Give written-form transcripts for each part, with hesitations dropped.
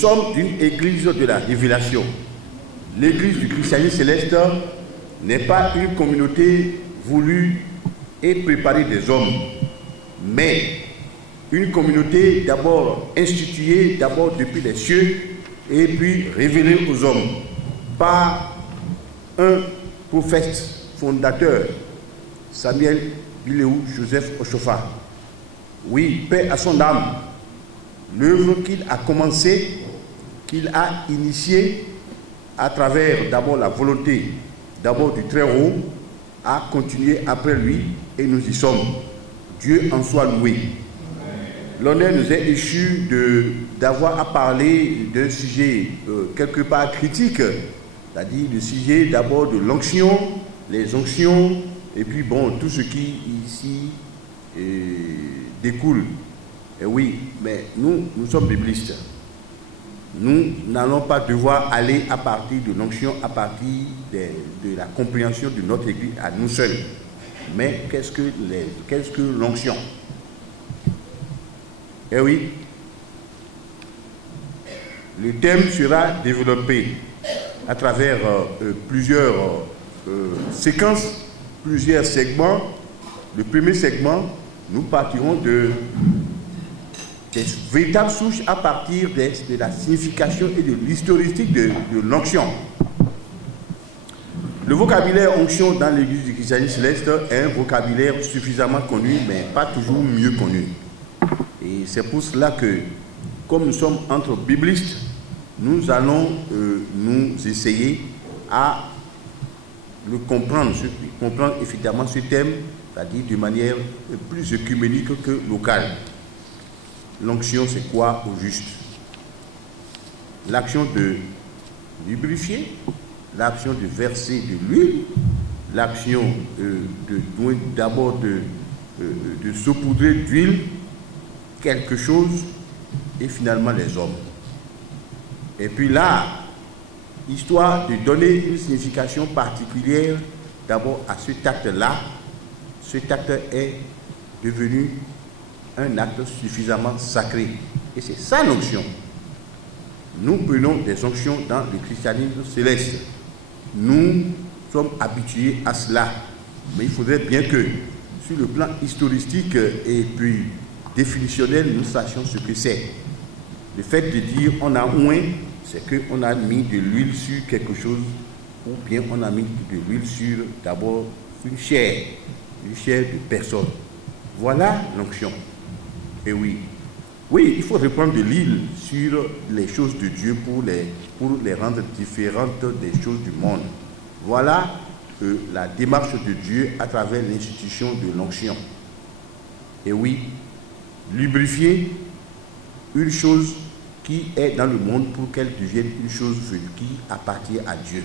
sommes d'une église de la révélation. L'église du christianisme céleste n'est pas une communauté voulue et préparée des hommes, mais une communauté d'abord instituée, d'abord depuis les cieux, et puis révélée aux hommes par un prophète fondateur, Samuel Biléou Joseph Oshofa. Oui, paix à son âme. L'œuvre qu'il a commencée, qu'il a initiée à travers d'abord la volonté, d'abord du Très-Haut, a continué après lui et nous y sommes. Dieu en soit loué. L'honneur nous est échu d'avoir à parler d'un sujet quelque part critique, c'est-à-dire le sujet d'abord de l'onction, les onctions, et puis bon, tout ce qui ici découle. Et oui, mais nous sommes biblistes. Nous n'allons pas devoir aller à partir de l'onction, à partir de la compréhension de notre Église à nous seuls. Mais qu'est-ce que l'onction? Eh oui, le thème sera développé à travers plusieurs séquences, plusieurs segments. Le premier segment, nous partirons des véritables souches à partir de la signification et de l'historistique de l'onction. Le vocabulaire onction dans l'église du christianisme céleste est un vocabulaire suffisamment connu, mais pas toujours mieux connu. Et c'est pour cela que, comme nous sommes entre biblistes, nous allons nous essayer à le comprendre évidemment ce thème, c'est-à-dire de manière plus œcuménique que locale. L'onction, c'est quoi au juste? L'action de lubrifier, l'action de verser de l'huile, l'action d'abord de saupoudrer d'huile quelque chose et finalement les hommes. Et puis là, histoire de donner une signification particulière d'abord à cet acte-là, cet acte est devenu un acte suffisamment sacré. Et c'est ça l'onction. Nous prenons des onctions dans le christianisme céleste. Nous sommes habitués à cela. Mais il faudrait bien que, sur le plan historique et puis définitionnel, nous sachions ce que c'est. Le fait de dire on a oint, c'est qu'on a mis de l'huile sur quelque chose, ou bien on a mis de l'huile sur d'abord une chair de personne. Voilà l'onction. Et oui, il faut reprendre de l'huile sur les choses de Dieu pour les rendre différentes des choses du monde. Voilà la démarche de Dieu à travers l'institution de l'onction. Et oui, lubrifier une chose qui est dans le monde pour qu'elle devienne une chose qui appartient à Dieu.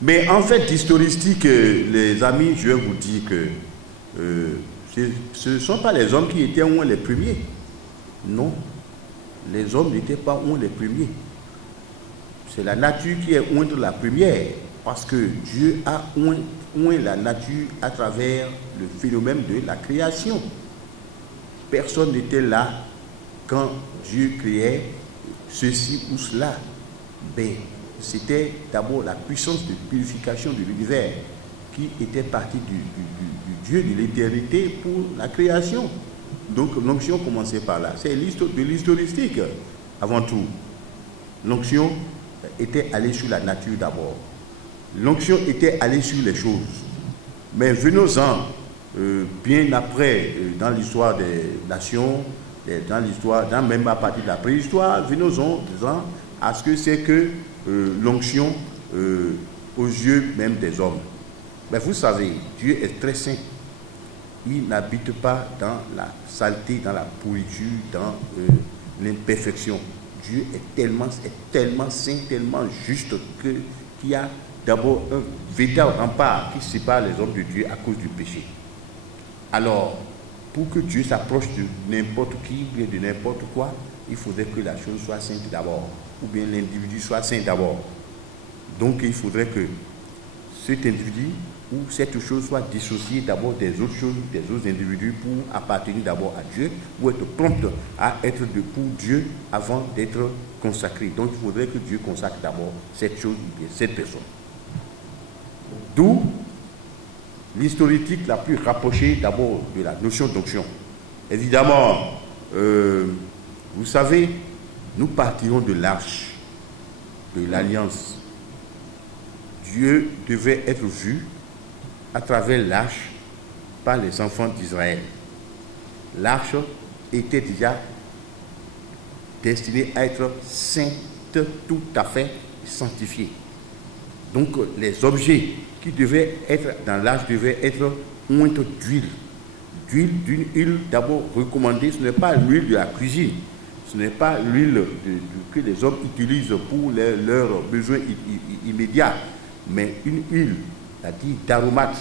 Mais en fait, historistique, les amis, je vais vous dire que ce ne sont pas les hommes qui étaient oints les premiers. Non, les hommes n'étaient pas oints les premiers. C'est la nature qui est ointe la première, parce que Dieu a oint la nature à travers le phénomène de la création. Personne n'était là quand Dieu créait ceci ou cela. Mais c'était d'abord la puissance de purification de l'univers qui était partie du Dieu de l'éternité pour la création. Donc l'onction commençait par là. C'est de l'historistique avant tout. L'onction était allée sur la nature d'abord. L'onction était allée sur les choses. Mais venons-en bien après dans l'histoire des nations, dans l'histoire, même à partir de la préhistoire, venons-en à ce que c'est que l'onction aux yeux même des hommes. Mais vous savez, Dieu est très saint. Il n'habite pas dans la saleté, dans la pourriture, dans l'imperfection. Dieu est tellement saint, tellement juste qu'il y a d'abord un véritable rempart qui sépare les hommes de Dieu à cause du péché. Alors, pour que Dieu s'approche de n'importe qui, ou de n'importe quoi, il faudrait que la chose soit sainte d'abord, ou bien l'individu soit saint d'abord. Donc, il faudrait que cet individu ou cette chose soit dissociée d'abord des autres choses, des autres individus pour appartenir d'abord à Dieu, pour être prompte à être pour Dieu avant d'être consacré. Donc il faudrait que Dieu consacre d'abord cette chose ou bien cette personne. D'où l'historétique la plus rapprochée d'abord de la notion d'onction. Évidemment, vous savez, nous partirons de l'arche, de l'alliance. Dieu devait être vu à travers l'arche par les enfants d'Israël. L'arche était déjà destinée à être sainte, tout à fait sanctifiée. Donc les objets qui devaient être dans l'arche devaient être oints d'huile. D'huile, d'une huile d'abord recommandée, ce n'est pas l'huile de la cuisine, ce n'est pas l'huile que les hommes utilisent pour leurs besoins immédiats, mais une huile, c'est-à-dire d'aromate,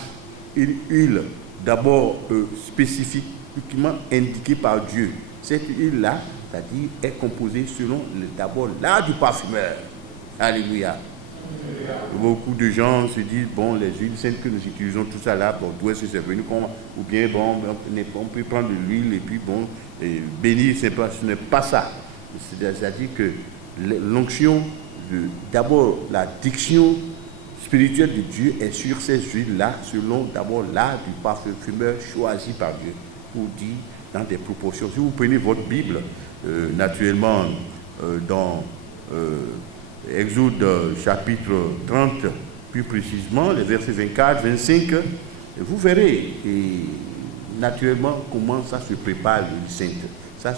une huile d'abord spécifiquement indiquée par Dieu. Cette huile-là, c'est-à-dire est composée selon d'abord l'art du parfumeur. Alléluia. Beaucoup de gens se disent, bon, les huiles saintes que nous utilisons, tout ça là, bon, d'où est-ce que c'est venu, ou bien, bon, on peut prendre de l'huile et puis, bon, bénir, ce n'est pas ça. C'est-à-dire que l'onction, d'abord, la diction spirituelle de Dieu est sur ces huiles-là, selon d'abord l'art du parfumeur choisi par Dieu, pour dire dans des proportions. Si vous prenez votre Bible, naturellement, dans Exode chapitre 30, plus précisément, les versets 24, 25, vous verrez naturellement comment ça se prépare l'huile sainte.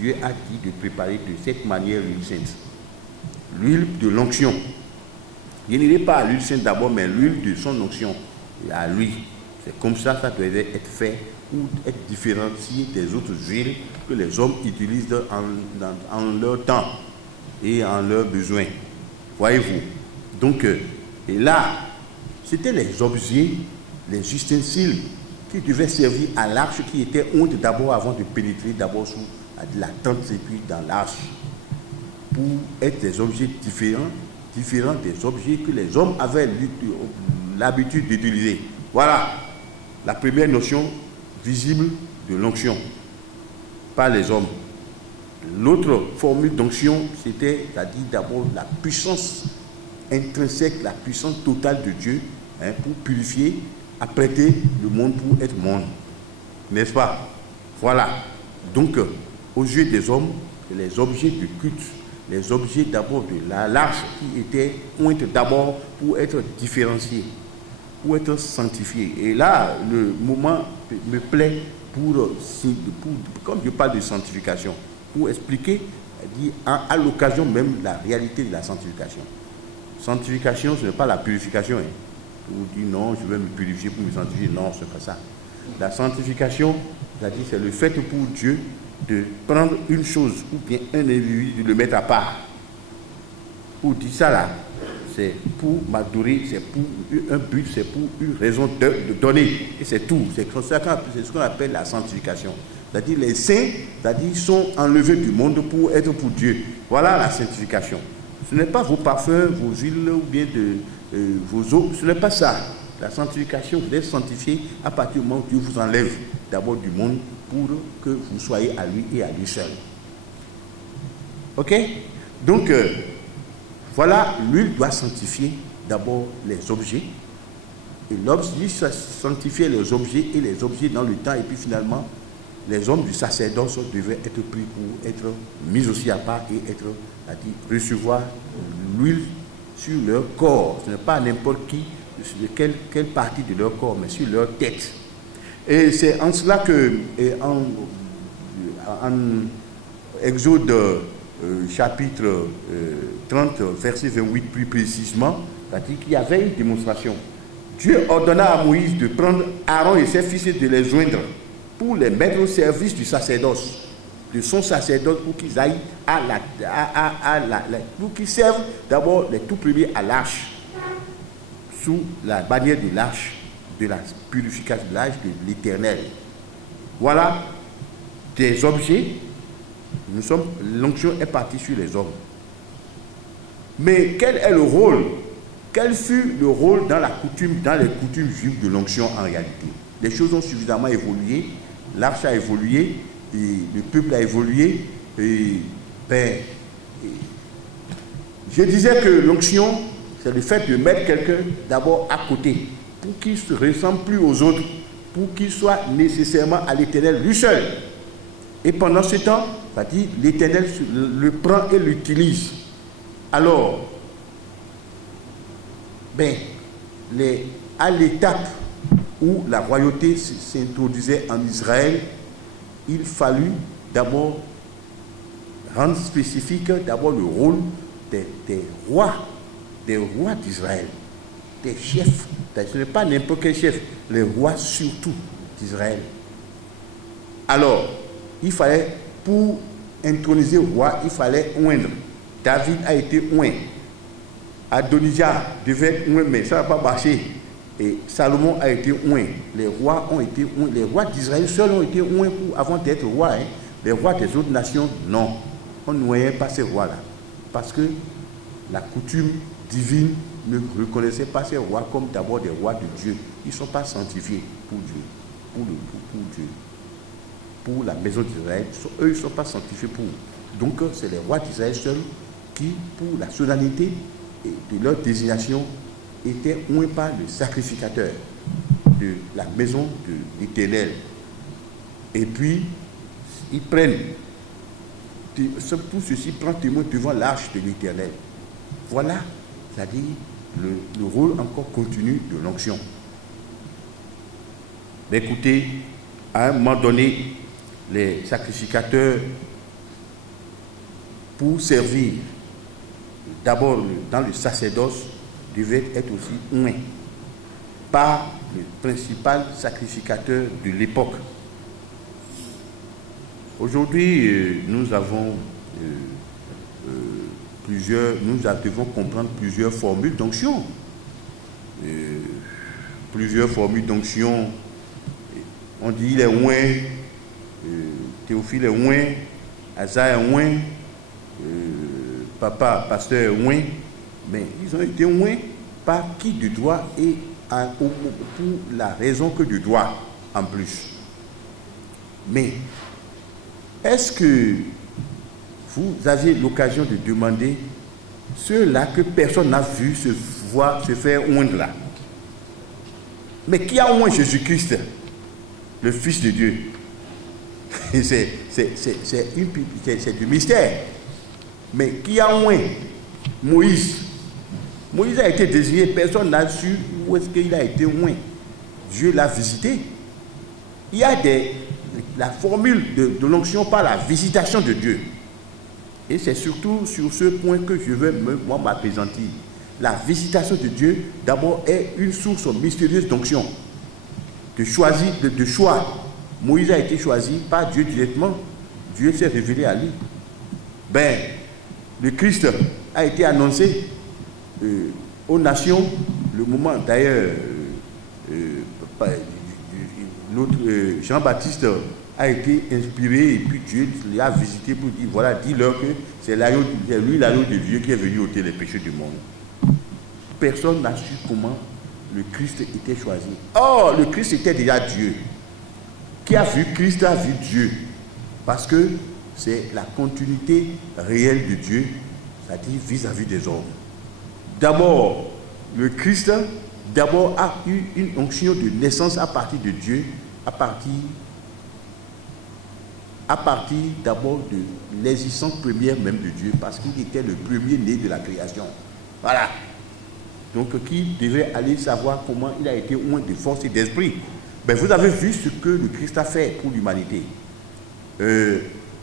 Dieu a dit de préparer de cette manière l'huile sainte. L'huile de l'onction. Il n'est pas l'huile sainte d'abord, mais l'huile de son onction à lui. C'est comme ça que ça doit être fait pour être différencié des autres huiles que les hommes utilisent en leur temps et en leurs besoins. Voyez-vous. Donc, et là, c'était les objets, les ustensiles qui devaient servir à l'arche, qui étaient honte d'abord avant de pénétrer d'abord sous la tente et puis dans l'arche, pour être des objets différents des objets que les hommes avaient l'habitude d'utiliser. Voilà la première notion visible de l'onction par les hommes. L'autre formule d'onction, c'était, c'est-à-dire d'abord la puissance intrinsèque, la puissance totale de Dieu, pour purifier, apprêter le monde pour être monde. N'est-ce pas? Voilà. Donc, aux yeux des hommes, les objets de culte, les objets d'abord de l'arche qui étaient pointés d'abord pour être différenciés, pour être sanctifiés. Et là, le moment me plaît comme je parle de sanctification, pour expliquer à l'occasion même la réalité de la sanctification. Sanctification, ce n'est pas la purification. Pour dire non, je vais me purifier pour me sanctifier. Non, ce n'est pas ça. La sanctification, c'est-à-dire c'est le fait pour Dieu de prendre une chose ou bien un individu, de le mettre à part. Pour dire ça là, c'est pour m'adorer, c'est pour un but, c'est pour une raison de donner. Et c'est tout. C'est ce qu'on appelle la sanctification. C'est-à-dire les saints, c'est-à-dire sont enlevés du monde pour être pour Dieu. Voilà la sanctification. Ce n'est pas vos parfums, vos huiles ou bien vos eaux, ce n'est pas ça. La sanctification, vous êtes sanctifié à partir du moment où Dieu vous enlève d'abord du monde pour que vous soyez à lui et à lui seul. Ok? Donc, voilà, l'huile doit sanctifier d'abord les objets. Et l'huile sanctifiait les objets et les objets dans le temps. Et puis finalement, les hommes du sacerdoce devaient être pris pour être mis aussi à part et être, c'est-à-dire recevoir l'huile sur leur corps. Ce n'est pas n'importe qui, de quelle partie de leur corps, mais sur leur tête. Et c'est en cela que, en Exode chapitre 30, verset 28 plus précisément, c'est-à-dire qu'il y avait une démonstration. Dieu ordonna à Moïse de prendre Aaron et ses fils et de les joindre pour les mettre au service du sacerdoce, de son sacerdoce, pour qu'ils aillent pour qu'ils servent d'abord les tout premiers à l'arche, sous la bannière de l'arche, de la purification de l'arche de l'Éternel. Voilà des objets. L'onction est partie sur les hommes. Mais quel est le rôle quel fut le rôle dans les coutumes juives de l'onction en réalité? Les choses ont suffisamment évolué, l'arche a évolué, et le peuple a évolué. Je disais que l'onction, c'est le fait de mettre quelqu'un d'abord à côté, pour qu'il ne se ressemble plus aux autres, pour qu'il soit nécessairement à l'Éternel lui seul. Et pendant ce temps, l'Éternel le prend et l'utilise. Alors, à l'étape où la royauté s'introduisait en Israël, il fallut d'abord rendre spécifique d'abord le rôle des rois d'Israël, des chefs. Ce n'est pas n'importe quel chef, les rois surtout d'Israël. Alors, il fallait, pour introniser le roi, il fallait oindre. David a été oint. Adonijah devait être oint, mais ça n'a pas marché. Et Salomon a été oint. Les rois ont été oints. Les rois d'Israël seuls ont été oints avant d'être rois. Hein. Les rois des autres nations, non. On ne voyait pas ces rois-là. Parce que la coutume divine ne reconnaissait pas ces rois comme d'abord des rois de Dieu. Ils ne sont pas sanctifiés pour Dieu, pour Dieu, pour la maison d'Israël. Eux, ils ne sont pas sanctifiés pour. Donc, c'est les rois d'Israël seuls qui, pour la solennité et de leur désignation, étaient oints par le sacrificateur de la maison de l'Éternel. Et puis, ils prennent, pour ceci, prennent témoin devant l'arche de l'Éternel. Voilà, c'est-à-dire le rôle encore continu de l'onction. Mais écoutez, à un moment donné, les sacrificateurs, pour servir d'abord dans le sacerdoce, devaient être aussi oints par le principal sacrificateur de l'époque. Nous devons comprendre plusieurs formules d'onction. Plusieurs formules d'onction. On dit il est oint, Théophile est oint, Asa est oint, Papa, pasteur est oint, mais ils ont été oints par qui de droit et pour la raison que de droit en plus. Mais est-ce que vous aviez l'occasion de demander ceux-là que personne n'a vu se faire oindre là? Mais qui a oint Jésus-Christ, le Fils de Dieu? C'est du mystère. Mais qui a oint Moïse? Moïse a été désigné, personne n'a su où est-ce qu'il a été oint. Dieu l'a visité. Il y a la formule de l'onction par la visitation de Dieu. Et c'est surtout sur ce point que je veux m'appesantir. La visitation de Dieu, d'abord, est une source mystérieuse d'onction. De choix. Moïse a été choisi par Dieu directement. Dieu s'est révélé à lui. Le Christ a été annoncé aux nations. Le moment, d'ailleurs, Jean-Baptiste a été inspiré et puis Dieu l'a visité pour dire, voilà, dis-leur que c'est lui l'agneau de Dieu qui est venu ôter les péchés du monde. Personne n'a su comment le Christ était choisi. Or, le Christ était déjà Dieu. Qui a vu Christ a vu Dieu. Parce que c'est la continuité réelle de Dieu, c'est-à-dire vis-à-vis des hommes. D'abord, le Christ a eu une onction de naissance à partir de Dieu, à partir d'abord de l'existence première même de Dieu, parce qu'il était le premier-né de la création. Voilà. Donc, qui devait aller savoir comment il a été oint de force et d'esprit. Vous avez vu ce que le Christ a fait pour l'humanité.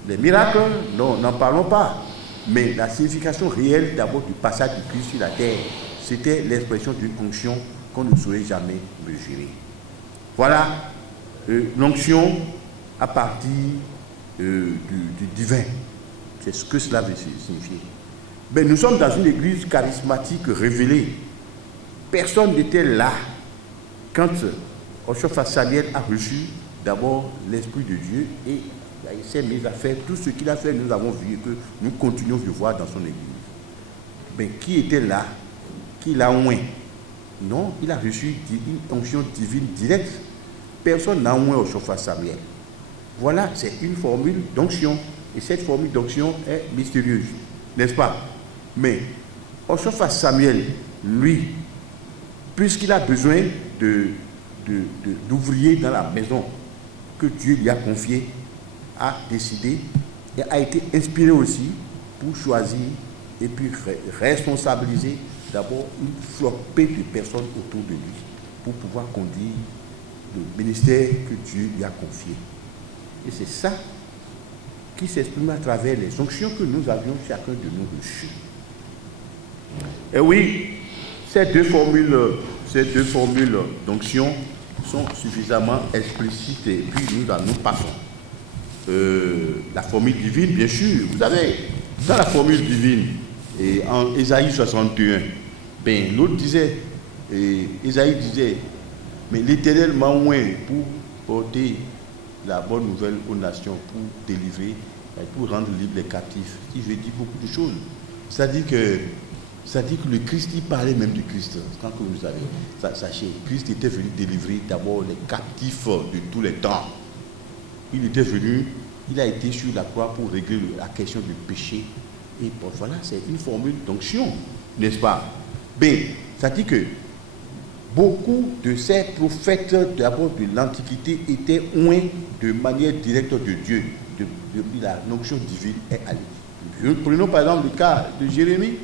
Les miracles, non, n'en parlons pas. Mais la signification réelle d'abord du passage du Christ sur la terre, c'était l'expression d'une onction qu'on ne saurait jamais mesurer. Voilà l'onction à partir du divin. C'est ce que cela veut signifier. Nous sommes dans une église charismatique révélée. Personne n'était là quand Oshofa Saliel a reçu d'abord l'Esprit de Dieu et il s'est mis à faire tout ce qu'il a fait. Nous avons vu et que nous continuons de voir dans son église. Qui était là? qu'il a oint. Non, il a reçu une onction divine directe. Personne n'a oint au chauffeur Samuel. Voilà, c'est une formule d'onction. Et cette formule d'onction est mystérieuse, n'est-ce pas? Mais au chauffeur Samuel, lui, puisqu'il a besoin d'ouvriers dans la maison que Dieu lui a confié, a décidé et a été inspiré aussi pour choisir et puis responsabiliser d'abord une flopée de personnes autour de lui pour pouvoir conduire le ministère que Dieu lui a confié. Et c'est ça qui s'exprime à travers les onctions que nous avions chacun de nous reçues. Et oui, ces deux formules d'onction sont suffisamment explicites et puis nous passons. La formule divine, bien sûr, vous savez, dans la formule divine, et en Ésaïe 61, ben, l'autre disait, Ésaïe disait, mais l'Éternel m'a oint pour porter la bonne nouvelle aux nations, pour délivrer, pour rendre libres les captifs. Si je dis beaucoup de choses, ça dit que le Christ, il parlait même du Christ. Quand vous savez, sachez, Christ était venu délivrer d'abord les captifs de tous les temps. Il était venu, il a été sur la croix pour régler la question du péché. Et bon, voilà, c'est une formule d'onction, n'est-ce pas? Ben, ça dit que beaucoup de ces prophètes d'abord de l'Antiquité étaient oints de manière directe de Dieu. La onction divine est allée. Prenons par exemple le cas de Jérémie.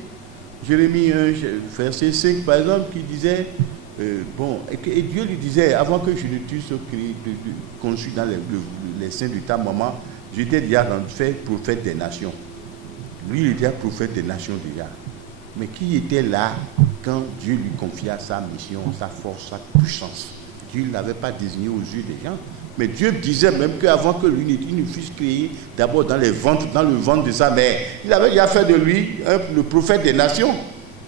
Jérémie 1, verset 5, par exemple, qui disait, et Dieu lui disait, avant que je ne t'eusse conçu dans les seins de ta maman, j'étais déjà fait prophète des nations. Lui, il était prophète des nations déjà. Mais qui était là quand Dieu lui confia sa mission, sa force, sa puissance? Dieu ne l'avait pas désigné aux yeux des gens. Mais Dieu disait même qu'avant que lui ne fût créé, d'abord dans le ventre de sa mère, il avait déjà fait de lui le prophète des nations.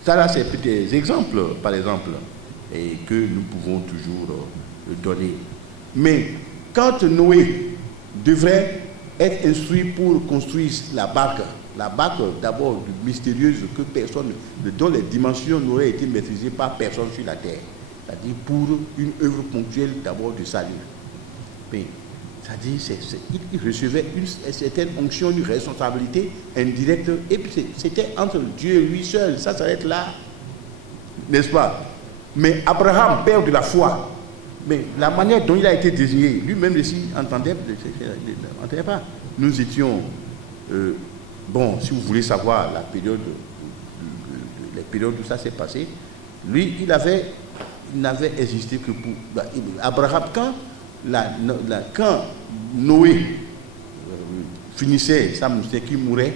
Ça là, c'est des exemples, par exemple, et que nous pouvons toujours donner. Mais quand Noé devrait être instruit pour construire la barque d'abord mystérieuse que personne, dont les dimensions n'auraient été maîtrisées par personne sur la terre, c'est-à-dire pour une œuvre ponctuelle d'abord de salut. Mais, c'est-à-dire, il recevait une certaine onction, une responsabilité indirecte, et puis c'était entre Dieu et lui seul, ça s'arrête là, n'est-ce pas? Mais Abraham, père de la foi, mais la manière dont il a été désigné, lui-même aussi n'entendait pas. Nous étions, si vous voulez savoir la période, les périodes où ça s'est passé, lui, il n'avait existé que pour Abraham. Quand Noé finissait sa mission, qu'il mourait,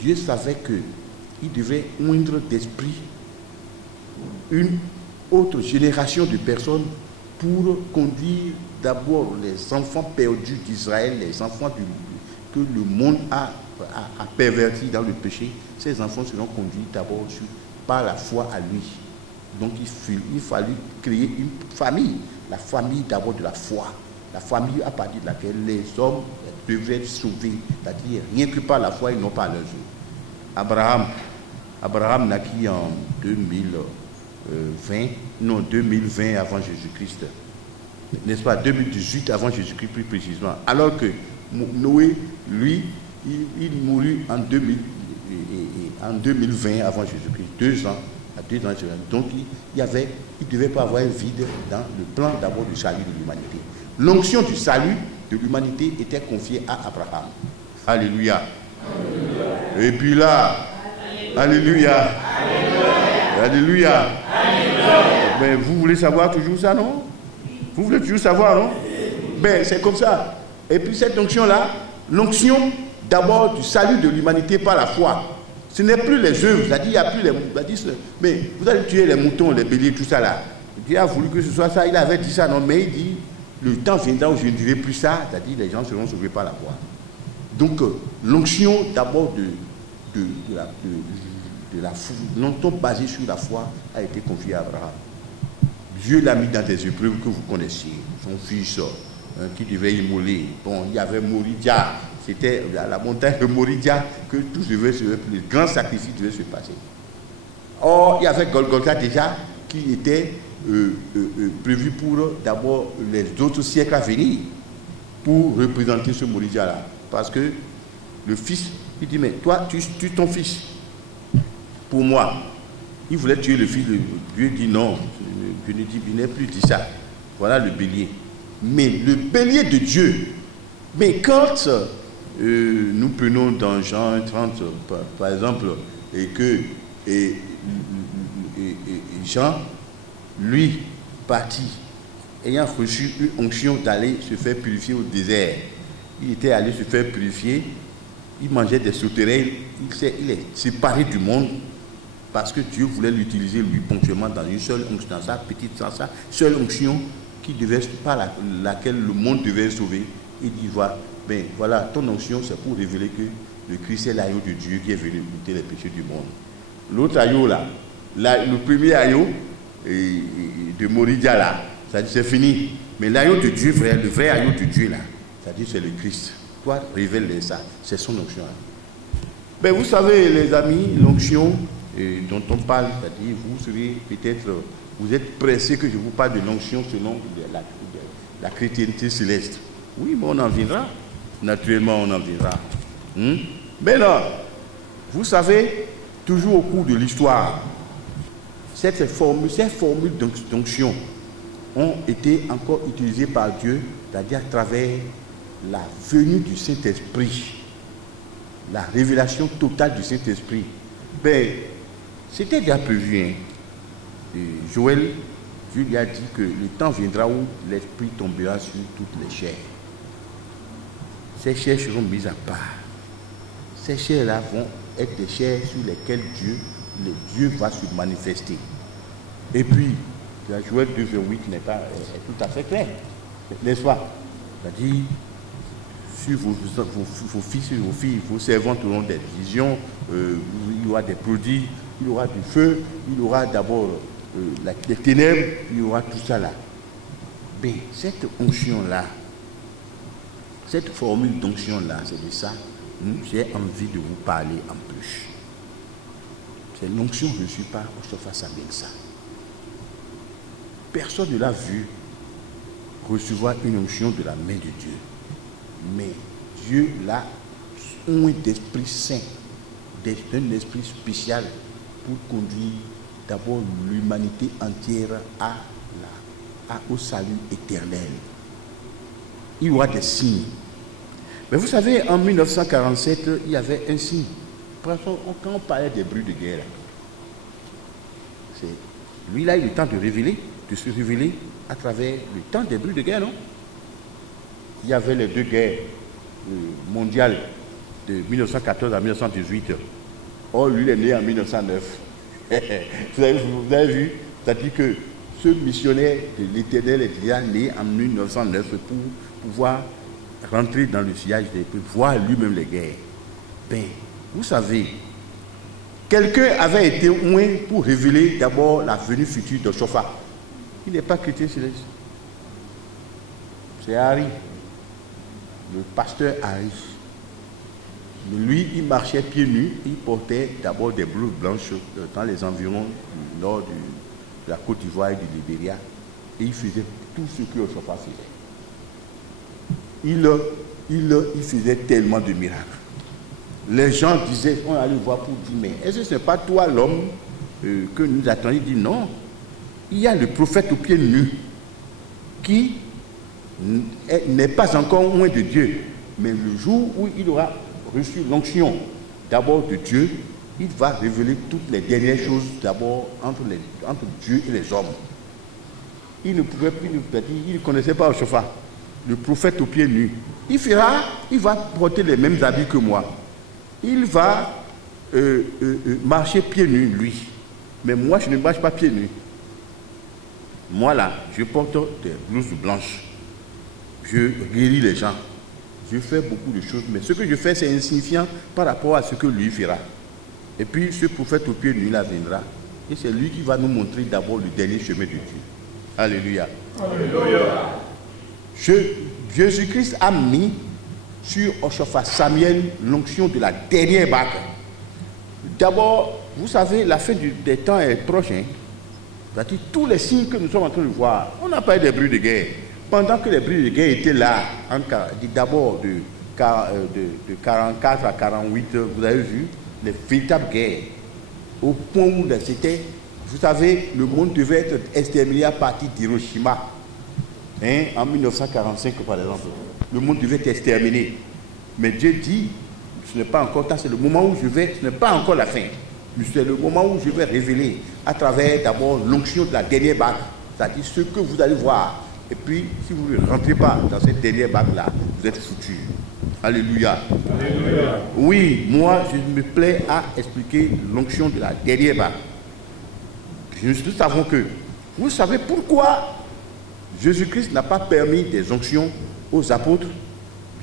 Dieu savait qu'il devait oindre d'esprit une autre génération de personnes pour conduire d'abord les enfants perdus d'Israël, les enfants que le monde a pervertis dans le péché. Ces enfants seront conduits d'abord par la foi à lui. Donc il fallut créer une famille, la famille d'abord de la foi, la famille à partir de laquelle les hommes devraient être sauvés, c'est-à-dire rien que par la foi et non par leurs œuvres. Abraham naquit en 2020 avant Jésus-Christ, n'est-ce pas, 2018 avant Jésus-Christ plus précisément, alors que Noé, lui, il mourut en 2020 avant Jésus-Christ, 2 ans. Donc il ne devait pas avoir un vide dans le plan d'abord du salut de l'humanité. L'onction du salut de l'humanité était confiée à Abraham. Alléluia. Et puis là, alléluia. Alléluia. Mais vous voulez savoir toujours ça, non? Vous voulez toujours savoir, non? Ben, c'est comme ça. Et puis cette onction-là, l'onction d'abord du salut de l'humanité par la foi. Ce n'est plus les œuvres, c'est-à-dire il n'y a plus les moutons. Mais vous allez tuer les moutons, les béliers, tout ça là. Dieu a voulu que ce soit ça, il avait dit ça, non, mais il dit, le temps viendra où je ne dirai plus ça, c'est-à-dire les gens seront sauvés par la foi. Donc, l'onction d'abord de la foi, l'onction basée sur la foi a été confiée à Abraham. Dieu l'a mis dans des épreuves que vous connaissiez. Son fils qui devait immoler. Bon, il y avait Moridia. C'était à la montagne de Moridia que tout devait se faire, le grand sacrifice devait se passer. Or, il y avait Golgotha déjà qui était prévu pour d'abord les autres siècles à venir, pour représenter ce Moridja-là. Parce que le fils, il dit, mais toi, tu es ton fils. Pour moi, il voulait tuer le fils de Dieu. Dit non, je n'ai plus dit ça. Voilà le bélier. Mais le bélier de Dieu, mais quand nous prenons dans Jean 30, par exemple, et que Jean, lui, partit, ayant reçu une onction d'aller se faire purifier au désert. Il était allé se faire purifier, il mangeait des sauterelles, il est séparé du monde parce que Dieu voulait l'utiliser lui ponctuellement dans une seule onction, dans sa petite, dans sa seule onction qui devait, par laquelle le monde devait sauver. Il dit, ben, voilà, ton onction, c'est pour révéler que le Christ est l'agneau de Dieu qui est venu ôter les péchés du monde. L'autre agneau là, le premier agneau de Moridja là, ça dit c'est fini. Mais l'agneau de Dieu, le vrai agneau de Dieu là, ça dit c'est le Christ. Toi, révèle ça, c'est son onction. Ben, vous savez, les amis, l'onction dont on parle, c'est-à-dire vous serez peut-être, vous êtes pressés que je vous parle de l'onction selon la chrétienté céleste. Oui, mais on en viendra. Naturellement, on en viendra. Mais non, vous savez, toujours au cours de l'histoire, ces formules d'onction ont été encore utilisées par Dieu, c'est-à-dire à travers la venue du Saint-Esprit, la révélation totale du Saint-Esprit. Ben, c'était déjà prévu. Hein. Joël, Dieu lui a dit que le temps viendra où l'Esprit tombera sur toutes les chairs. Ces chairs seront mises à part. Ces chairs-là vont être des chairs sur lesquelles Dieu va se manifester. Et puis, la Joël 2,8 n'est pas tout à fait clair, n'est-ce pas? C'est-à-dire, sur vos fils et vos filles, vos servantes auront des visions, il y aura des prodiges, il y aura du feu, il y aura d'abord des ténèbres, il y aura tout ça là. Mais cette onction-là, cette formule d'onction-là, c'est de ça, j'ai envie de vous parler en plus. C'est l'onction reçue par Oshofa Samuel Sarr. Personne ne l'a vu recevoir une onction de la main de Dieu. Mais Dieu l'a oint d'Esprit Saint, d'un esprit spécial pour conduire d'abord l'humanité entière au salut éternel. Il y aura des signes. Mais vous savez, en 1947, il y avait un signe. Quand on parlait des bruits de guerre, lui là, il a eu le temps de se révéler à travers le temps des bruits de guerre, non? Il y avait les deux guerres mondiales de 1914 à 1918. Or, lui, il est né en 1909. vous avez vu? C'est-à-dire que ce missionnaire de l'Éternel est déjà né en 1909 pour pouvoir rentrer dans le sillage des peuples, voir lui-même les guerres. Ben, vous savez, quelqu'un avait été oint pour révéler d'abord la venue future de Oshofa. Il n'est pas chrétien céleste. C'est Harry, le pasteur Harry. Mais lui, il marchait pieds nus, il portait d'abord des blouses blanches dans les environs du nord de la Côte d'Ivoire et du Libéria. Et il faisait tout ce que Oshofa faisait. Il faisait tellement de miracles. Les gens disaient, on allait voir pour dire, mais est-ce que ce n'est pas toi l'homme que nous attendons? Il dit non. Il y a le prophète aux pieds nus qui n'est pas encore loin de Dieu. Mais le jour où il aura reçu l'onction d'abord de Dieu, il va révéler toutes les dernières choses d'abord entre Dieu et les hommes. Il ne pouvait plus, il ne connaissait pas Oshofa, le prophète aux pieds nus. Il va porter les mêmes habits que moi. Il va marcher pieds nus, lui. Mais moi, je ne marche pas pieds nus. Moi, là, je porte des blouses blanches. Je guéris les gens. Je fais beaucoup de choses. Mais ce que je fais, c'est insignifiant par rapport à ce que lui fera. Et puis, ce prophète aux pieds nus, là, viendra. Et c'est lui qui va nous montrer d'abord le dernier chemin de Dieu. Alléluia. Alléluia. Jésus-Christ a mis sur Oshofa Samuel l'onction de la dernière bague. D'abord, vous savez, la fin des temps est proche. Hein. C'est-à-dire tous les signes que nous sommes en train de voir, on n'a pas eu des bruits de guerre. Pendant que les bruits de guerre étaient là, d'abord de 44 à 48, vous avez vu les véritables guerres. Au point où c'était, vous savez, le monde devait être exterminé à partir d'Hiroshima. Hein, en 1945, par exemple. Le monde devait être exterminé. Mais Dieu dit, ce n'est pas encore ça, c'est le moment où je vais, ce n'est pas encore la fin. C'est le moment où je vais révéler à travers d'abord l'onction de la dernière bague. C'est-à-dire ce que vous allez voir. Et puis, si vous ne rentrez pas dans cette dernière bague-là, vous êtes foutus. Alléluia. Alléluia. Oui, moi, je me plais à expliquer l'onction de la dernière bague. Nous savons que, vous savez pourquoi Jésus-Christ n'a pas permis des onctions aux apôtres.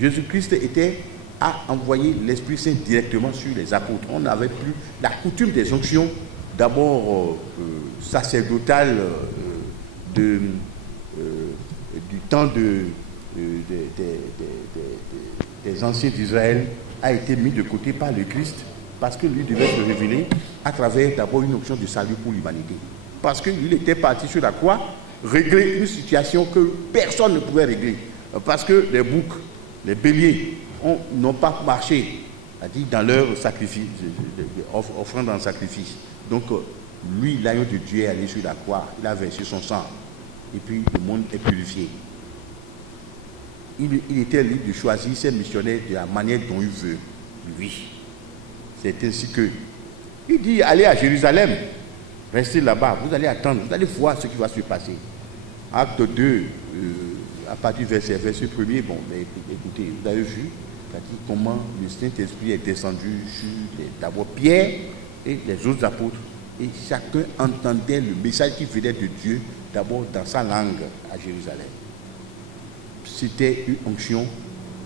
Jésus-Christ a envoyé l'Esprit Saint directement sur les apôtres. On n'avait plus la coutume des onctions, d'abord sacerdotales du temps des anciens d'Israël, a été mis de côté par le Christ, parce que lui devait se révéler à travers d'abord une onction de salut pour l'humanité. Parce que lui était parti sur la croix, régler une situation que personne ne pouvait régler. Parce que les boucs, les béliers n'ont pas marché, c'est-à-dire dans leur sacrifice, offrant dans le sacrifice. Donc, lui, l'agneau de Dieu est allé sur la croix, il a versé son sang, et puis le monde est purifié. Il était libre de choisir ses missionnaires de la manière dont il veut, lui. C'est ainsi que, il dit, allez à Jérusalem, restez là-bas, vous allez attendre, vous allez voir ce qui va se passer. Acte 2, à partir du verset 1er, bon, mais écoutez, vous avez vu, c'est-à-dire comment le Saint-Esprit est descendu sur d'abord Pierre et les autres apôtres, et chacun entendait le message qui venait de Dieu, d'abord dans sa langue à Jérusalem. C'était une onction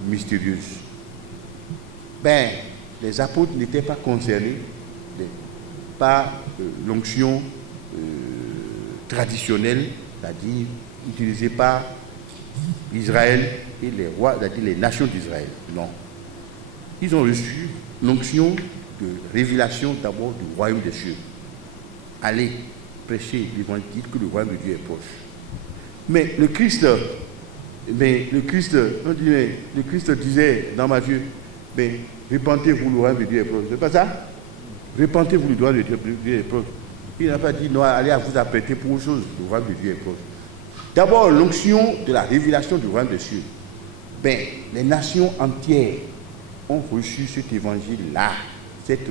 mystérieuse. Ben, les apôtres n'étaient pas concernés par l'onction traditionnelle, c'est-à-dire utilisée par Israël et les rois, c'est-à-dire les nations d'Israël. Non. Ils ont reçu l'onction de révélation d'abord du royaume des cieux. Allez prêcher l'évangile, que le royaume de Dieu est proche. Mais le Christ disait dans Matthieu, mais repentez-vous, le royaume de Dieu est proche. C'est pas ça? Repentez-vous, le royaume de Dieu est proche. Il n'a pas dit, non, allez à vous apprêter pour autre chose, le royaume de Dieu est proche. D'abord, l'onction de la révélation du royaume des cieux. Ben, les nations entières ont reçu cet évangile-là, cette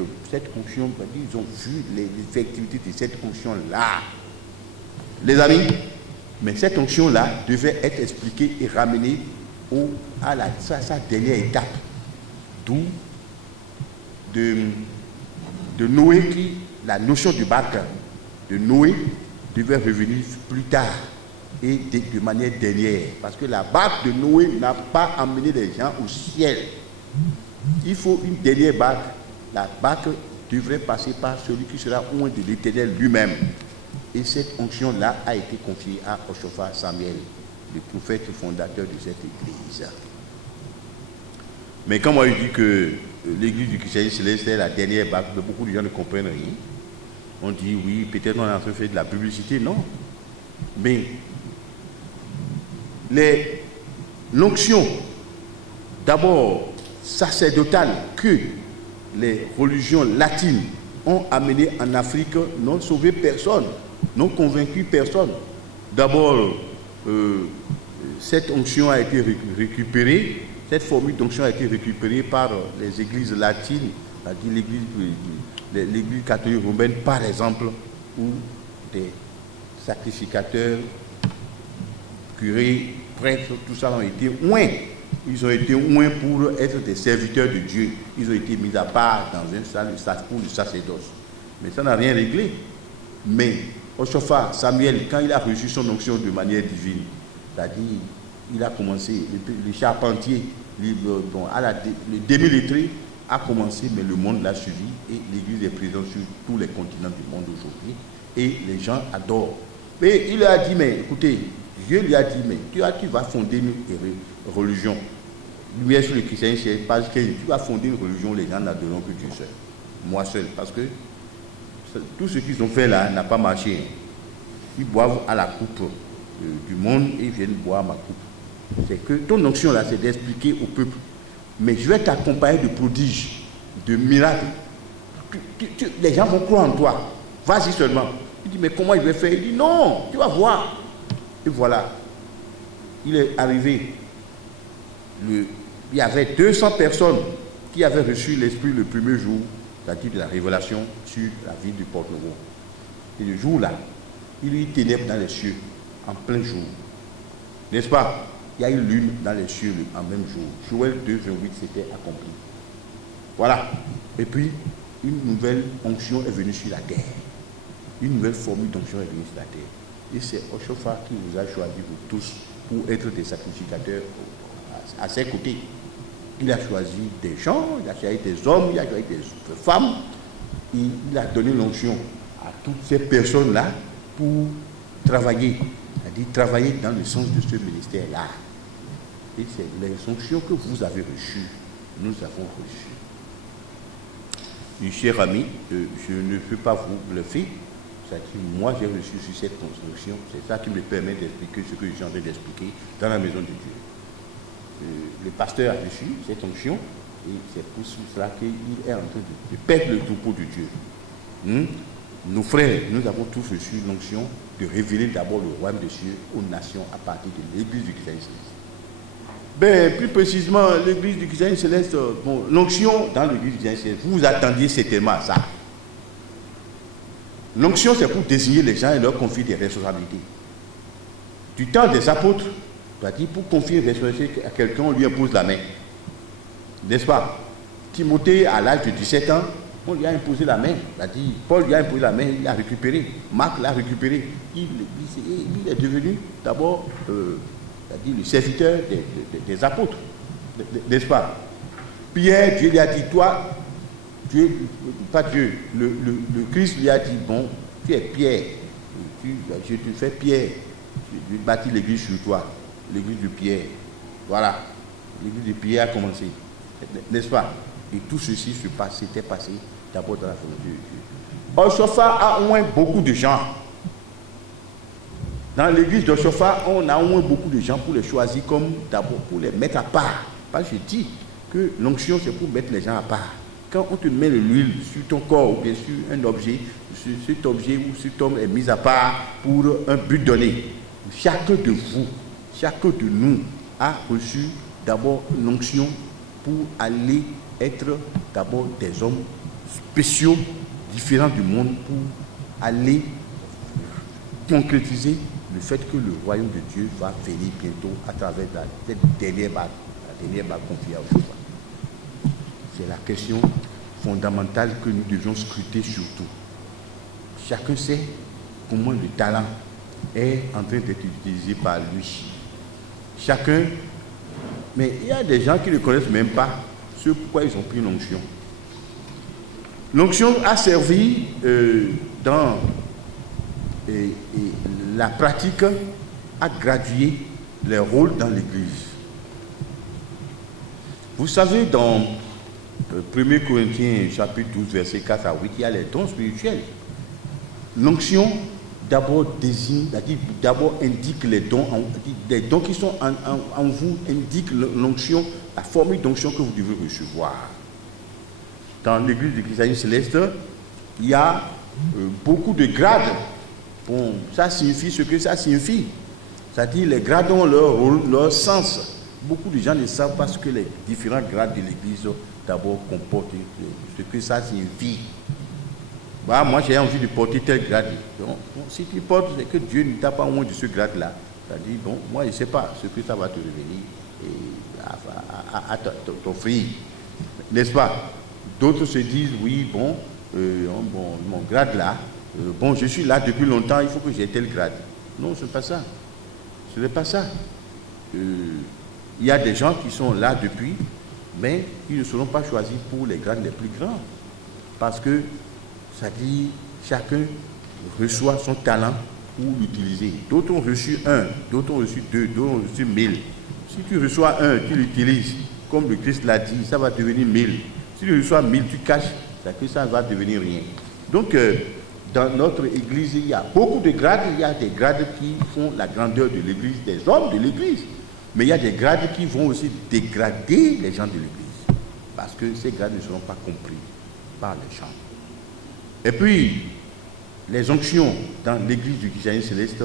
onction, ils ont vu l'effectivité de cette onction-là. Les amis, mais cette onction-là devait être expliquée et ramenée à sa dernière étape. D'où de Noé, la notion du barque de Noé devait revenir plus tard et de manière dernière. Parce que la barque de Noé n'a pas amené les gens au ciel. Il faut une dernière barque. La barque devrait passer par celui qui sera oint de l'Éternel lui-même. Et cette onction-là a été confiée à Oshofa Samuel, le prophète fondateur de cette église. Mais quand moi je dis que l'église du christianisme céleste est la dernière barque, beaucoup de gens ne comprennent rien. On dit oui, peut-être on est en train de faire de la publicité, non. Mais l'onction, d'abord sacerdotale, que les religions latines ont amené en Afrique, n'ont sauvé personne, n'ont convaincu personne. D'abord, cette onction a été récupérée, cette formule d'onction a été récupérée par les églises latines, c'est-à-dire l'église catholique romaine, par exemple, où des sacrificateurs, curés, prêtres, tout ça ont été oints. Ils ont été oints pour être des serviteurs de Dieu. Ils ont été mis à part dans une salle pour le sacerdoce. Mais ça n'a rien réglé. Mais Oshofa Samuel, quand il a reçu son onction de manière divine, c'est-à-dire, il a commencé, le charpentier, le demi-lettré a commencé, mais le monde l'a suivi et l'Église est présente sur tous les continents du monde aujourd'hui. Et les gens adorent. Mais il a dit, mais écoutez, Dieu lui a dit, mais tu vas fonder une religion. Lui est sur le christianisme, parce que tu vas fonder une religion, les gens n'adoreront que Dieu seul. Moi seul, parce que tout ce qu'ils ont fait là n'a pas marché. Ils boivent à la coupe du monde et ils viennent boire ma coupe. C'est que ton onction là, c'est d'expliquer au peuple. Mais je vais t'accompagner de prodiges, de miracles. Les gens vont croire en toi. Vas-y seulement. Il dit, mais comment il va faire? Il dit, non, tu vas voir. Et voilà. Il est arrivé. Il y avait 200 personnes qui avaient reçu l'Esprit le premier jour, c'est-à-dire de la révélation sur la ville du Port-Nouveau. Et le jour-là, il y a eu ténèbres dans les cieux, en plein jour. N'est-ce pas? Il y a eu lune dans les cieux en même jour. Joël 2, 28 s'était accompli. Voilà. Et puis, une nouvelle onction est venue sur la terre. Une nouvelle formule d'onction est venue sur la terre. Et c'est Oshofa qui vous a choisi, vous tous, pour être des sacrificateurs à ses côtés. Il a choisi des gens, il a choisi des hommes, il a choisi des femmes. Il a donné l'onction à toutes ces personnes-là pour travailler. C'est-à-dire travailler dans le sens de ce ministère-là. Et c'est les onctions que vous avez reçues, nous avons reçues. Cher ami, je ne peux pas vous bluffer. C'est-à-dire, moi j'ai reçu sur cette construction, c'est ça qui me permet d'expliquer ce que j'ai en train d'expliquer dans la maison de Dieu. Le pasteur a reçu cette onction et c'est pour cela qu'il est en train de perdre le troupeau de Dieu. Nos frères, nous avons tous reçu l'onction de révéler d'abord le royaume des cieux aux nations à partir de l'église du Christ céleste. Ben, plus précisément, l'église du Christ céleste, bon, l'onction dans l'église du Christ céleste, vous vous attendiez certainement à ça. L'onction, c'est pour désigner les gens et leur confier des responsabilités. Du temps des apôtres, c'est-à-dire pour confier une responsabilité à quelqu'un, on lui impose la main. N'est-ce pas? Timothée, à l'âge de 17 ans, on lui a imposé la main. C'est-à-dire, Paul lui a imposé la main, il l'a récupéré. Marc l'a récupéré. Il est devenu d'abord c'est-à-dire le serviteur des apôtres. N'est-ce pas? Pierre, Dieu lui a dit, toi, Dieu, pas Dieu, le Christ lui a dit, bon, tu es Pierre, je te fais Pierre, je vais bâtir l'église sur toi, l'église de Pierre. Voilà, l'église de Pierre a commencé, n'est-ce pas? Et tout ceci s'était passé d'abord dans la volonté de Dieu. Oshofa a au moins beaucoup de gens. Dans l'église d'Oshofa, on a au moins beaucoup de gens pour les choisir comme d'abord, pour les mettre à part. Parce que je dis que l'onction, c'est pour mettre les gens à part. Quand on te met de l'huile sur ton corps ou bien sur un objet, cet objet ou cet homme est mis à part pour un but donné. Chacun de vous, chacun de nous a reçu d'abord une onction pour aller être d'abord des hommes spéciaux, différents du monde, pour aller concrétiser le fait que le royaume de Dieu va venir bientôt à travers cette dernière bague confiée à vous. C'est la question fondamentale que nous devions scruter surtout. Chacun sait comment le talent est en train d'être utilisé par lui. Chacun, mais il y a des gens qui ne connaissent même pas ce pourquoi ils ont pris l'onction. L'onction a servi dans la pratique à graduer les rôles dans l'Église. Vous savez, dans 1 Corinthiens chapitre 12, verset 4 à 8, il y a les dons spirituels. L'onction d'abord désigne, d'abord indique les dons qui sont en vous, indiquent l'onction, la formule d'onction que vous devez recevoir. Dans l'église du Christ céleste, il y a beaucoup de grades. Bon, ça signifie ce que ça signifie. C'est-à-dire les grades ont leur rôle, leur sens. Beaucoup de gens ne savent pas ce que les différents grades de l'église d'abord comportent, ce que ça signifie. Bah, moi j'ai envie de porter tel grade. Donc, si tu portes, c'est que Dieu ne t'a pas au moins de ce grade-là. C'est-à-dire, bon, moi je ne sais pas ce que ça va te revenir à t'offrir. N'est-ce pas? D'autres se disent, oui, bon, mon grade là, bon, je suis là depuis longtemps, il faut que j'ai tel grade. Non, ce n'est pas ça. Ce n'est pas ça. Il y a des gens qui sont là depuis, mais ils ne seront pas choisis pour les grades les plus grands. Parce que, ça dit, chacun reçoit son talent pour l'utiliser. D'autres ont reçu 1, d'autres ont reçu 2, d'autres ont reçu 1000. Si tu reçois 1, tu l'utilises, comme le Christ l'a dit, ça va devenir 1000. Si tu reçois 1000, tu caches, ça va devenir rien. Donc, dans notre église, il y a beaucoup de grades. Il y a des grades qui font la grandeur de l'église, des hommes de l'église. Mais il y a des grades qui vont aussi dégrader les gens de l'église. Parce que ces grades ne seront pas compris par les gens. Et puis, les onctions dans l'église du christianisme céleste,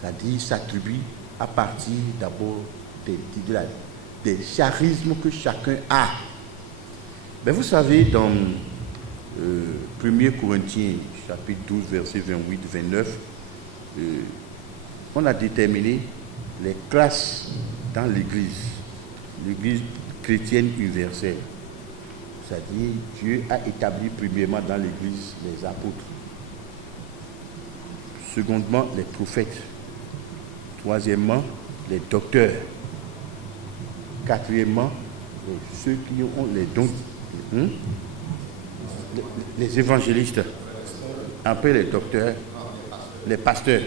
c'est-à-dire s'attribuent à partir d'abord des charismes que chacun a. Mais vous savez, dans 1 Corinthiens, chapitre 12, versets 28-29, on a déterminé les classes dans l'église chrétienne universelle. C'est-à-dire, Dieu a établi premièrement dans l'église les apôtres. Secondement, les prophètes. Troisièmement, les docteurs. Quatrièmement, ceux qui ont les dons, les évangélistes. Après les docteurs, les pasteurs.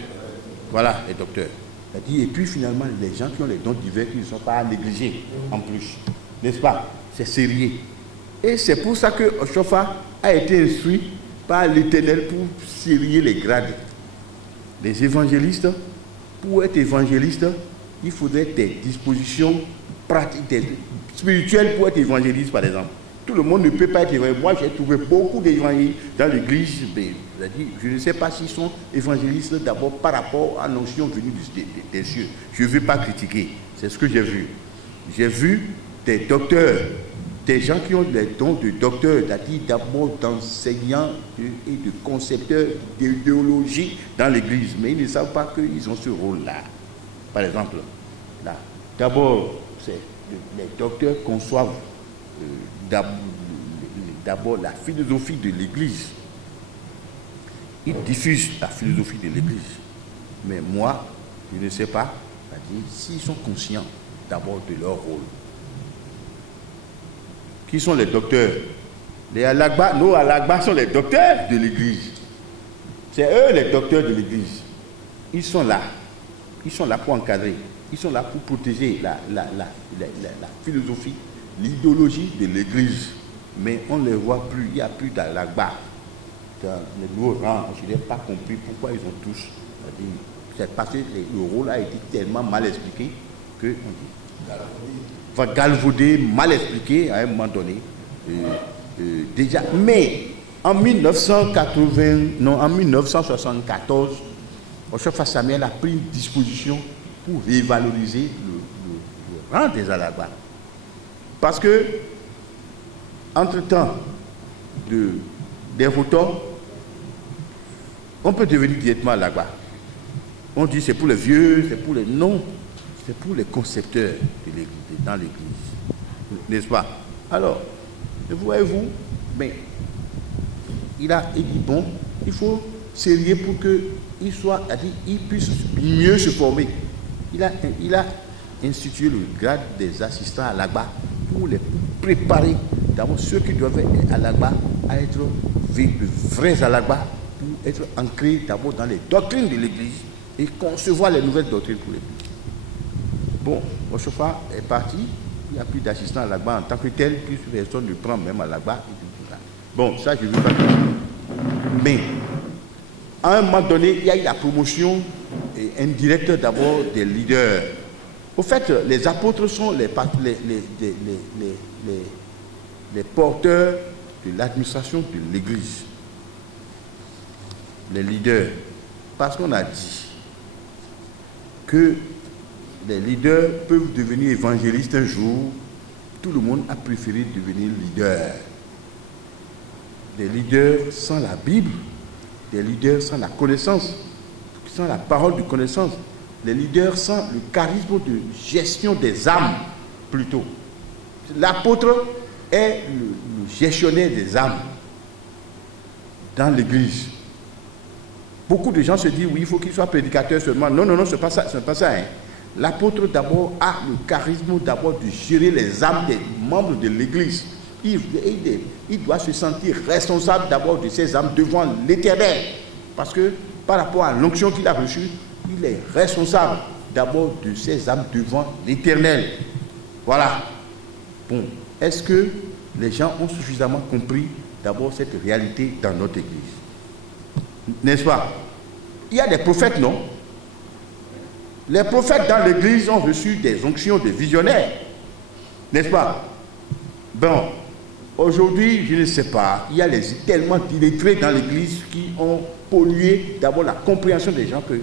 Voilà, les docteurs. Et puis finalement, les gens qui ont les dons divers qui ne sont pas à négliger en plus. N'est-ce pas? C'est sérieux. Et c'est pour ça que Oshofa a été instruit par l'Éternel pour serrer les grades. Les évangélistes, pour être évangéliste, il faudrait des dispositions pratiques, spirituelles pour être évangéliste, par exemple. Tout le monde ne peut pas être évangéliste. Moi, j'ai trouvé beaucoup d'évangélistes dans l'église. Je ne sais pas s'ils sont évangélistes d'abord par rapport à l'onction venue des cieux. Je ne veux pas critiquer. C'est ce que j'ai vu. J'ai vu des docteurs, des gens qui ont les dons de docteurs, c'est-à-dire d'abord d'enseignants et de concepteurs d'idéologie dans l'église. Mais ils ne savent pas qu'ils ont ce rôle-là. Par exemple, là, d'abord, les docteurs conçoivent d'abord la philosophie de l'église. Ils diffusent la philosophie de l'église. Mais moi, je ne sais pas, c'est-à-dire s'ils sont conscients d'abord de leur rôle. Qui sont les docteurs? Les Alagba, nos Alagba sont les docteurs de l'église. C'est eux les docteurs de l'église. Ils sont là. Ils sont là pour encadrer. Ils sont là pour protéger la philosophie, l'idéologie de l'église. Mais on ne les voit plus. Il n'y a plus d'Alagba. Dans les nouveaux rangs, je n'ai pas compris pourquoi ils ont tous. C'est parce que le rôle a été tellement mal expliqué que on dit va galvauder, mal expliqué à un moment donné. Déjà, mais en 1974, Oshofa Samuel a pris une disposition pour révaloriser le rang des Alagba. Parce que, entre-temps, des votants, on peut devenir directement Alagba. On dit c'est pour les vieux, c'est pour les non. C'est pour les concepteurs de l'église, dans l'église. N'est-ce pas? Alors, voyez-vous, mais il dit bon, il faut sérieux pour qu'il soit, il puisse mieux se former. Il a institué le grade des assistants à l'Alagba pour les préparer, d'abord ceux qui doivent être à l'Alagba, à être de vrais Alagba, pour être ancrés d'abord dans les doctrines de l'église et concevoir les nouvelles doctrines pour l'église. Bon, Oshofa est parti, il n'y a plus d'assistant à l'Alagba en tant que tel, plus personne ne prend même à l'Alagba. Bon, ça je ne veux pas dire. Mais, à un moment donné, il y a eu la promotion indirecte d'abord des leaders. Au fait, les apôtres sont les porteurs de l'administration de l'Église. Les leaders. Parce qu'on a dit que les leaders peuvent devenir évangélistes un jour. Tout le monde a préféré devenir leader. Des leaders sans la Bible, des leaders sans la connaissance, sans la parole de connaissance, des leaders sans le charisme de gestion des âmes, plutôt. L'apôtre est le gestionnaire des âmes dans l'église. Beaucoup de gens se disent, oui, il faut qu'il soit prédicateur seulement. Non, non, non, ce n'est pas ça. Hein. L'apôtre d'abord a le charisme d'abord de gérer les âmes des membres de l'église. Il doit se sentir responsable d'abord de ses âmes devant l'Éternel. Parce que par rapport à l'onction qu'il a reçue, il est responsable d'abord de ses âmes devant l'Éternel. Voilà. Bon, est-ce que les gens ont suffisamment compris d'abord cette réalité dans notre église? N'est-ce pas? Il y a des prophètes, non? Les prophètes dans l'église ont reçu des onctions de visionnaires. N'est-ce pas? Bon, aujourd'hui, je ne sais pas, il y a tellement d'illettrés dans l'église qui ont pollué d'abord la compréhension des gens, que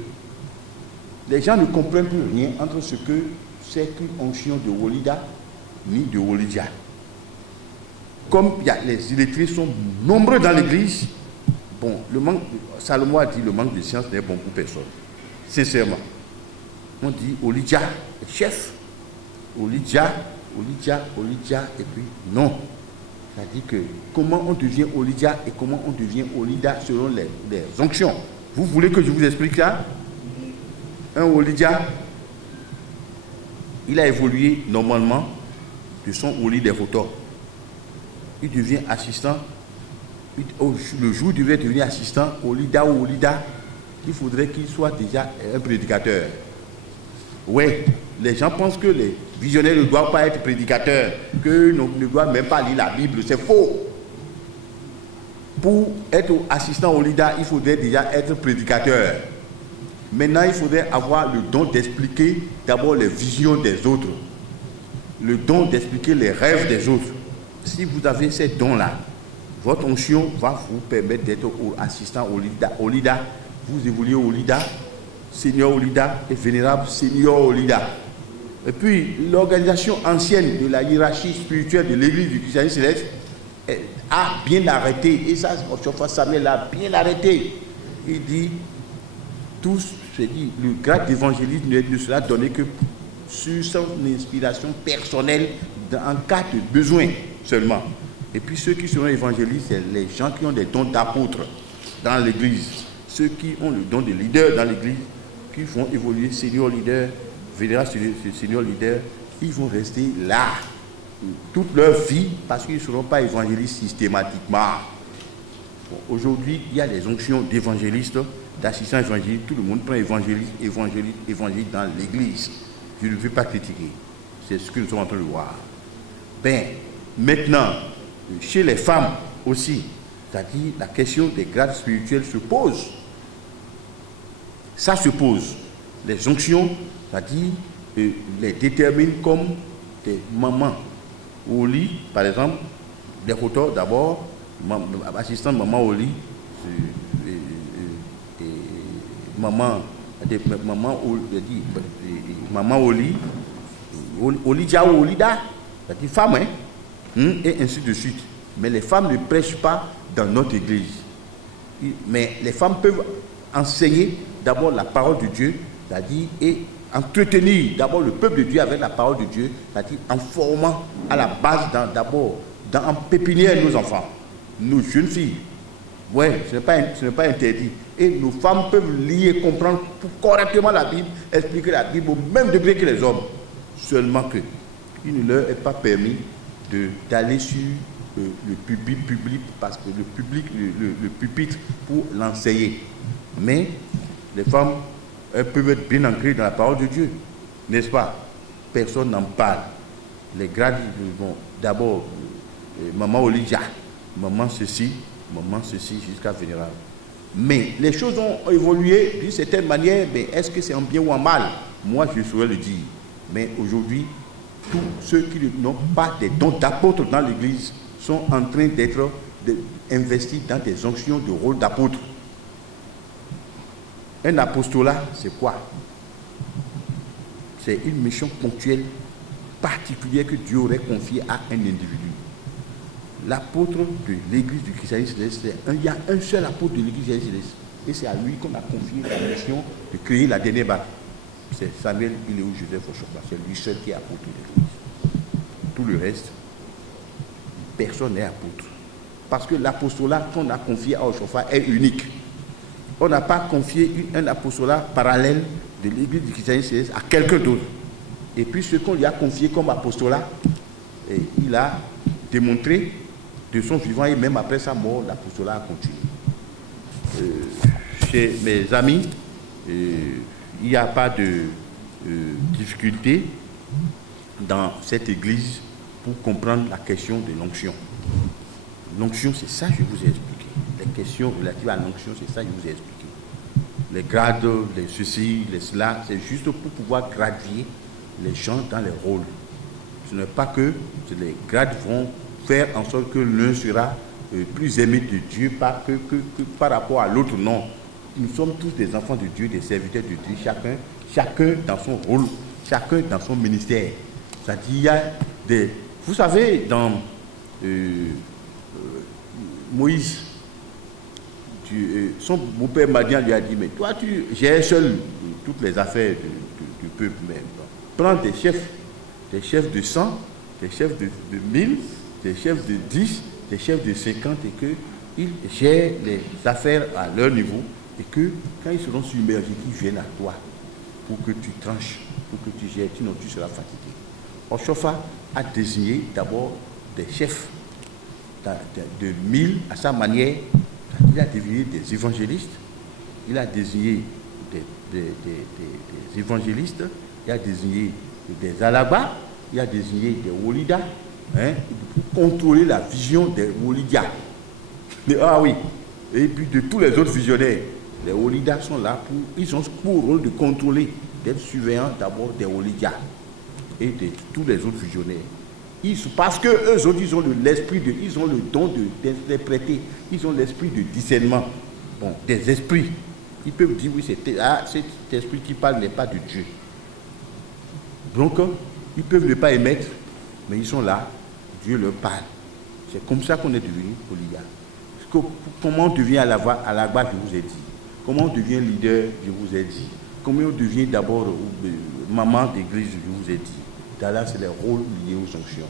les gens ne comprennent plus rien entre ce que c'est qu'une onction de Wolida ni de Wolidia. Comme les illettrés sont nombreux dans l'église, bon, Salomon a dit le manque de science n'est bon pour personne. Sincèrement. On dit Wolidia, chef, Wolidia, et puis non. C'est-à-dire que comment on devient Wolidia et comment on devient Wolida selon les onctions. Vous voulez que je vous explique ça? Un Wolidia, il a évolué normalement de son Woli des photos. Il devient assistant. Le jour où il devait devenir assistant, Wolida ou Wolida, il faudrait qu'il soit déjà un prédicateur. Oui, les gens pensent que les visionnaires ne doivent pas être prédicateurs, qu'ils ne doivent même pas lire la Bible. C'est faux. Pour être assistant au leader, il faudrait déjà être prédicateur. Maintenant, il faudrait avoir le don d'expliquer d'abord les visions des autres, le don d'expliquer les rêves des autres. Si vous avez ces dons-là, votre onction va vous permettre d'être assistant au leader. Vous évoluez au leader, Seigneur Olida et vénérable Seigneur Olida. Et puis, l'organisation ancienne de la hiérarchie spirituelle de l'église du christianisme céleste a bien arrêté, et ça, Samuel a bien arrêté. Il dit, le grade d'évangéliste ne sera donné que sur son inspiration personnelle en cas de besoin seulement. Et puis, ceux qui seront évangélistes, c'est les gens qui ont des dons d'apôtres dans l'église. Ceux qui ont le don de leader dans l'église, qui font évoluer senior leader, vénérable senior leader, ils vont rester là toute leur vie parce qu'ils ne seront pas évangélistes systématiquement. Bon, aujourd'hui, il y a les onctions d'évangélistes, d'assistants évangélistes, tout le monde prend évangéliste dans l'église. Je ne veux pas critiquer. C'est ce que nous sommes en train de voir. Ben, maintenant, chez les femmes aussi, c'est-à-dire la question des grades spirituels se pose. Ça se pose. Les onctions, c'est-à-dire, les déterminent comme des mamans. Au lit, par exemple, les photos d'abord, assistante maman au lit, maman au lit, Olidja ou Olida, c'est-à-dire femme, hein, et ainsi de suite. Mais les femmes ne prêchent pas dans notre église. Mais les femmes peuvent enseigner d'abord la parole de Dieu, c'est-à-dire, et entretenir d'abord le peuple de Dieu avec la parole de Dieu, c'est-à-dire en formant à la base, en pépinière nos enfants, nos jeunes filles. Oui, ce n'est pas interdit. Et nos femmes peuvent lire et comprendre correctement la Bible, expliquer la Bible au même degré que les hommes. Seulement que il ne leur est pas permis d'aller sur le public, parce que le pupitre pour l'enseigner. Mais les femmes, elles peuvent être bien ancrées dans la parole de Dieu, n'est-ce pas? Personne n'en parle. Les grades, bon, d'abord, maman Olija, maman ceci, jusqu'à vénérable. Mais les choses ont évolué d'une certaine manière, mais est-ce que c'est en bien ou en mal? Moi, je saurais le dire. Mais aujourd'hui, tous ceux qui n'ont pas des dons d'apôtres dans l'église sont en train d'être investis dans des onctions de rôle d'apôtre. Un apostolat, c'est quoi? C'est une mission ponctuelle, particulière que Dieu aurait confiée à un individu. L'apôtre de l'église du christianisme céleste, il y a un seul apôtre de l'église du christianisme céleste. Et c'est à lui qu'on a confié la mission de créer la dernière bâtisse. C'est Samuel Iléou Joseph Ochopa. C'est lui seul qui est apôtre de l'église. Tout le reste, personne n'est apôtre. Parce que l'apostolat qu'on a confié à Ochopa est unique. On n'a pas confié un apostolat parallèle de l'église du christianisme céleste à quelqu'un d'autre. Et puis ce qu'on lui a confié comme apostolat, il a démontré de son vivant et même après sa mort, l'apostolat a continué. Chez mes amis, il n'y a pas de difficulté dans cette église pour comprendre la question de l'onction. L'onction, c'est ça que je vous ai expliqué. Les questions relatives à l'onction, c'est ça que je vous ai expliqué. Les grades, les ceci, les cela, c'est juste pour pouvoir graduer les gens dans les rôles. Ce n'est pas que les grades vont faire en sorte que l'un sera plus aimé de Dieu que par rapport à l'autre. Non. Nous sommes tous des enfants de Dieu, des serviteurs de Dieu, chacun dans son rôle, chacun dans son ministère. C'est-à-dire, il y a des... Vous savez, dans Moïse, son beau-père Madian lui a dit, mais toi, tu gères seul toutes les affaires du peuple. Même. Prends des chefs de 100, des chefs de 1000, des chefs de 10, des chefs de 50, et qu'ils gèrent les affaires à leur niveau, et que quand ils seront submergés, qu'ils viennent à toi pour que tu tranches, pour que tu gères, sinon tu seras fatigué. Ochofa a désigné d'abord des chefs de 1000 à sa manière. Il a désigné des évangélistes, il a désigné des évangélistes, il a désigné des alabas, il a désigné des wolidas, pour contrôler la vision des wolidas. Ah oui, et puis de tous les autres visionnaires, les wolidas sont là ils ont pour rôle de contrôler, d'être surveillants d'abord des wolidas et de tous les autres visionnaires. Parce que eux autres, ils ont l'esprit ils ont le don d'interpréter, ils ont l'esprit de discernement, bon, des esprits. Ils peuvent dire, oui, cet esprit qui parle n'est pas de Dieu. Donc, ils peuvent ne pas émettre, mais ils sont là, Dieu leur parle. C'est comme ça qu'on est devenu oligarque. Comment on devient à la base, je vous ai dit. Comment on devient leader, je vous ai dit. Comment on devient d'abord maman d'église, je vous ai dit. Là, c'est les rôles liés aux fonctions.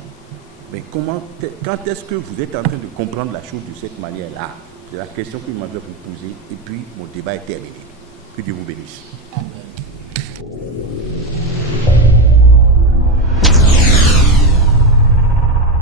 Mais quand est-ce que vous êtes en train de comprendre la chose de cette manière-là? C'est la question que je m'avais vous poser, et puis mon débat est terminé. Que Dieu vous bénisse. Amen.